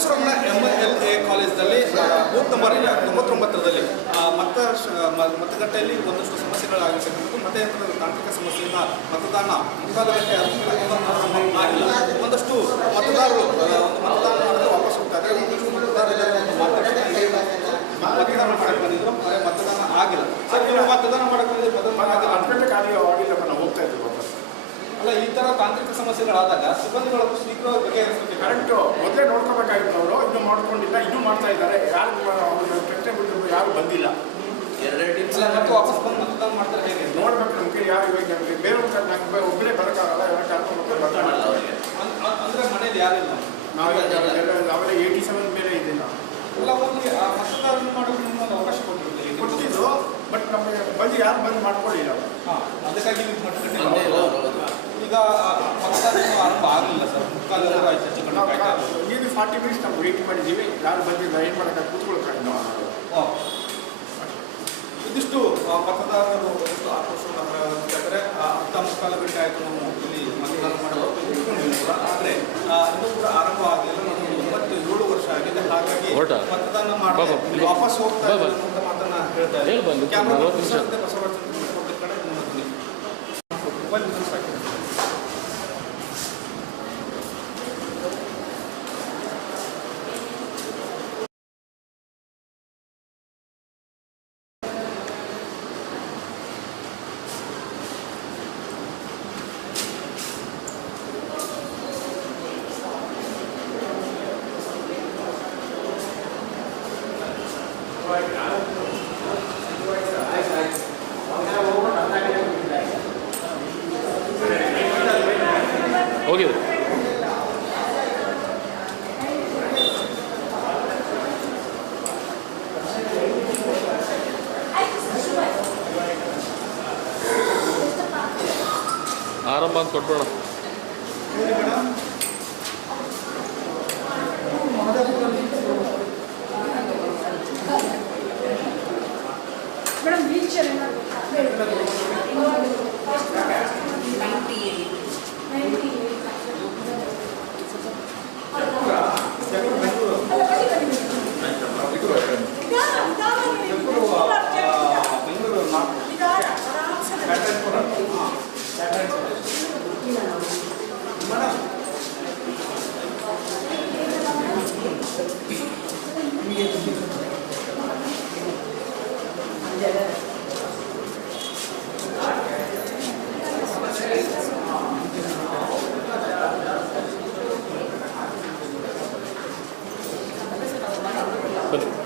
ಮಲ್ಲೇಶ್ವರಂನ MLA ಕಾಲೇಜ್ನಲ್ಲಿ booth number 99ರಲ್ಲಿ ಮತಗಟ್ಟೆಯಲ್ಲಿ ಒಂದಷ್ಟು ಸಮಸ್ಯೆಗಳಾಗಿರ್ತಕ್ಕಂಥದ್ದು ಮತಯಂತ್ರದ ತಾಂತ್ರಿಕ ಸಮಸ್ಯೆಯಿಂದ ಮತದಾನ ಮುಕ್ಕಾಲಗಟ್ಟೆ ಆಗಿಲ್ಲ. ಒಂದಷ್ಟು ಮತದಾರರು ಮತದಾನ ಮಾಡಲು ವಾಪಸ್ ಹೋಗ್ತಾ ಇದ್ದಾರೆ. ಒಂದಷ್ಟು ಮತದಾರರು ಮತದಾನ ಮಾಡಕ್ಕೆ ಬಂದಿದ್ರು, ಮತದಾನ ಆಗಿಲ್ಲ. ಮತದಾನ ಮಾಡಕ್ಕೆ ಬಂದಿದ್ದು ಆಗಿಲ್ಲ, ನಾವು ಹೋಗ್ತಾ ಇದ್ದೀವಿ ವಾಪಸ್. ಅಲ್ಲ, ಈ ಥರ ತಾಂತ್ರಿಕ ಸಮಸ್ಯೆಗಳಾದಾಗ ಸಿಬ್ಬಂದಿಗಳು ಶೀಘ್ರವಾಗಿ ಬಗೆಹರಿಸಬೇಕು. ಕರೆಕ್ಟು, ಮೊದಲೇ ನೋಡ್ಕೋಬೇಕಾಗಿತ್ತು. ಅವರು ಇನ್ನೂ ಮಾಡ್ಕೊಂಡಿಲ್ಲ, ಇನ್ನೂ ಮಾಡ್ತಾ ಇದ್ದಾರೆ. ಯಾರು ಪ್ರಶ್ನೆ ಬಿಟ್ಟಿದ್ರು, ಯಾರು ಬಂದಿಲ್ಲ. ಎರಡೆರಡು ಟೀಮ್ಸ್ ಮತ್ತೆ ವಾಪಸ್ ಬಂದು ಮತದಾನ ಮಾಡ್ತಾರೆ. ಹೇಗೆ ನೋಡ್ಬೇಕು ನಮಗೆ ಯಾರು ಇವಾಗ ಬೇರೆ ಒಬ್ಬರೇ ಬರೋಕ್ಕಾಗಲ್ಲ, ಎಲ್ಲ ಕರ್ಕೊಂಡು ಬರ್ತಾರಲ್ಲ ಅವರಿಗೆ. ಅಂದರೆ ಮನೇಲಿ ಯಾರಿಲ್ಲ, ನಾವೆಲ್ಲ 87 ಮೇಲೆ ಇದ್ದೀವಿ ನಾವು. ಎಲ್ಲ ಹೋಗಿ ಮತದಾನ ಮಾಡೋಕ್ಕೆ ಒಂದು ಅವಕಾಶ ಕೊಟ್ಟಿದ್ದು, ಬಟ್ ನಮಗೆ ಬಂದು ಯಾರು ಬಂದು ಮಾಡ್ಕೊಳ್ಳಿಲ್ಲ. ಅದಕ್ಕಾಗಿ ಮತಗಟ್ಟೆ ಈಗ ಮತದಾನ ಆರಂಭ ಆಗಲಿಲ್ಲ ಸರ್. ಮುಕ್ಕಾಲು ಆಯ್ತು, ಹೆಚ್ಚು ಕಡಿಮೆ ಈಗ 40 ಮಿನಿಟ್ಸ್ ನಾವು ವೇಟ್ ಮಾಡಿದ್ದೀವಿ. ಯಾರು ಬಂದಿಲ್ಲ, ಏನು ಮಾಡೋಕ್ಕೆ ಕೂತ್ಕೊಳ್ತಾರೆ ನಾವು. ಇದಿಷ್ಟು ಮತದಾರರು ಆಕ್ರೋಶವನ್ನು ಹೊರಹಾಕಿದ್ದಾರೆ. ಅರ್ಧ ಮುಕ್ಕಾಲು ಗಂಟೆ ಆಯಿತು ನಾವು ಇಲ್ಲಿ ಮತದಾನ ಮಾಡುವ, ಆದರೆ ಇನ್ನೂ ಕೂಡ ಆರಂಭ ಆಗಲಿಲ್ಲ. ನಮಗೆ 97 ವರ್ಷ ಆಗಿದೆ. ಹಾಗಾಗಿ ಮತದಾನ ಮಾಡಿ ವಾಪಸ್ ಹೋಗ್ತಾ ಇದ್ದಾರೆ ಅಂತ ಮಾತನ್ನ ಹೇಳ್ತಾರೆ. ಕ್ಯಾಮರಾ ಬಸವರಾಜ್ ಹೋಗಿದೆ. ಆರಂಭ ಅಂತ ಕೊಟ್ಬಿಡೋಣ. ಮೇಡಮ್ ವೀಲ್ ಚೇರ್ ಏನಾದ್ರು ಬನ್ನಿ.